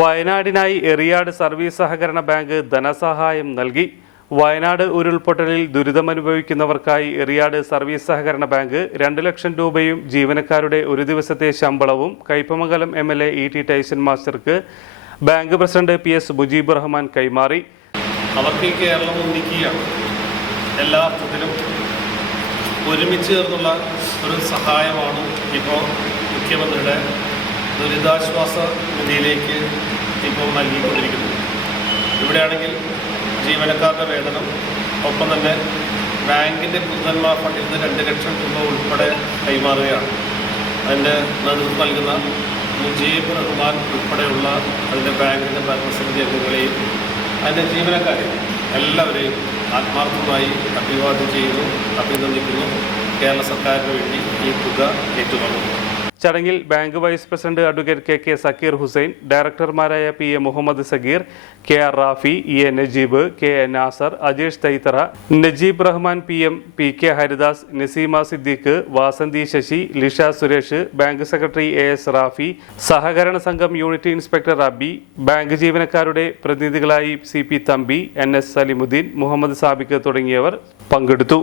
വയനാടിനായി Eriyad service സഹകരണ bank ധനസഹായം നൽകി. വയനാട് ഉരുൾപൊട്ടലിൽ ദുരിതമനുഭവിക്കുന്നവർക്കായി എറിയാട് സർവീസ് സഹകരണ ബാങ്ക് 2 ലക്ഷം രൂപയും ജീവനക്കാരുടെ ഒരു ദിവസത്തെ ശമ്പളവും കയ്പമംഗലം MLA E.T. ടൈസൺ മാസ്റ്റർക്ക് bank president PS Mujeeb Rahman കൈമാറി. അവർക്ക് ഈ കേരളം ഒന്നിക്കുകയാണ്. എല്ലാ അർത്ഥത്തിലും ഒരുമിച്ച് ചേർന്നുള്ള ഒരു സഹായമാണ് ഇപ്പോൾ മുഖ്യമന്ത്രിയുടെ ദുരിതാശ്വാസ നിധിയിലേക്ക് ഇപ്പോൾ നൽകിക്കൊണ്ടിരിക്കുന്നത്. ഇവിടെയാണെങ്കിൽ ജീവനക്കാരുടെ വേതനം, ഒപ്പം തന്നെ ബാങ്കിൻ്റെ പുതുതന്മാ ഫണ്ടിൽ നിന്ന് 2 ലക്ഷം രൂപ ഉൾപ്പെടെ കൈമാറുകയാണ്. അതിൻ്റെ നേതൃത്വം നൽകുന്ന മുജീബ് റഹ്മാൻ ഉൾപ്പെടെയുള്ള അതിൻ്റെ ബാങ്കിൻ്റെ ഭരണസമിതി അംഗങ്ങളെയും അതിൻ്റെ ജീവനക്കാരെയും എല്ലാവരെയും ആത്മാർത്ഥമായി അഭിവാദ്യം ചെയ്യുന്നു, അഭിനന്ദിക്കുന്നു. കേരള സർക്കാരിന് വേണ്ടി ഈ തുക ഏറ്റുവാങ്ങുന്നു. ചടങ്ങിൽ bank vice president advocate KK Sakeer Hussain, ഡയറക്ടർമാരായ PA Muhammad Sageer, KR Rafi, EA Najeeb, KA Nasar, Ajesh Thaithara, Najeeb Rahman PM, PK Haridas, Naseema Siddique, Vasanthi Sasi, Lisha Suresh, bank secretary AS Rafi, സഹകരണ സംഘം യൂണിറ്റ് ഇൻസ്പെക്ടർ അബി, ബാങ്ക് ജീവനക്കാരുടെ പ്രതിനിധികളായി CP തമ്പി, NS സലിമുദ്ദീൻ, മുഹമ്മദ് സാബിക്ക് തുടങ്ങിയവർ പങ്കെടുത്തു.